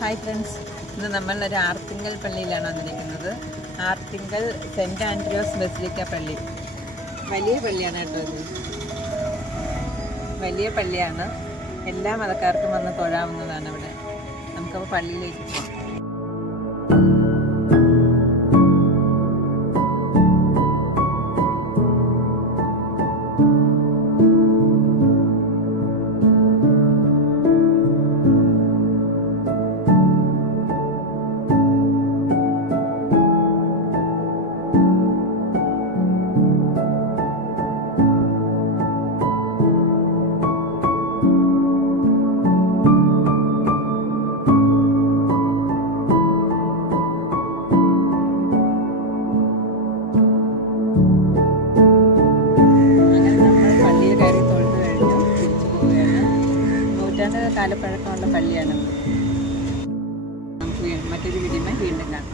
Hi friends, ഇന്ന് നമ്മൾ ഒരു ആർത്തിങ്കൽ പള്ളിയിലാണ് വന്നിരിക്കുന്നത്. ആർത്തിങ്കൽ സെൻറ്റ് ആൻഡ്രിയോസ് ബസിലിക്ക പള്ളി. വലിയ പള്ളിയാണ് കേട്ടോ. ഇത് വലിയ പള്ളിയാണ്. എല്ലാ മതക്കാർക്കും വന്ന് തൊഴാവുന്നതാണ് ഇവിടെ. നമുക്കപ്പോൾ പള്ളിയിലേക്ക് പോകാം. കാലപ്പഴക്കമുള്ള പള്ളിയാണ്. നമുക്ക് മറ്റൊരു വീഡിയോയിൽ വീണ്ടും കാണാം.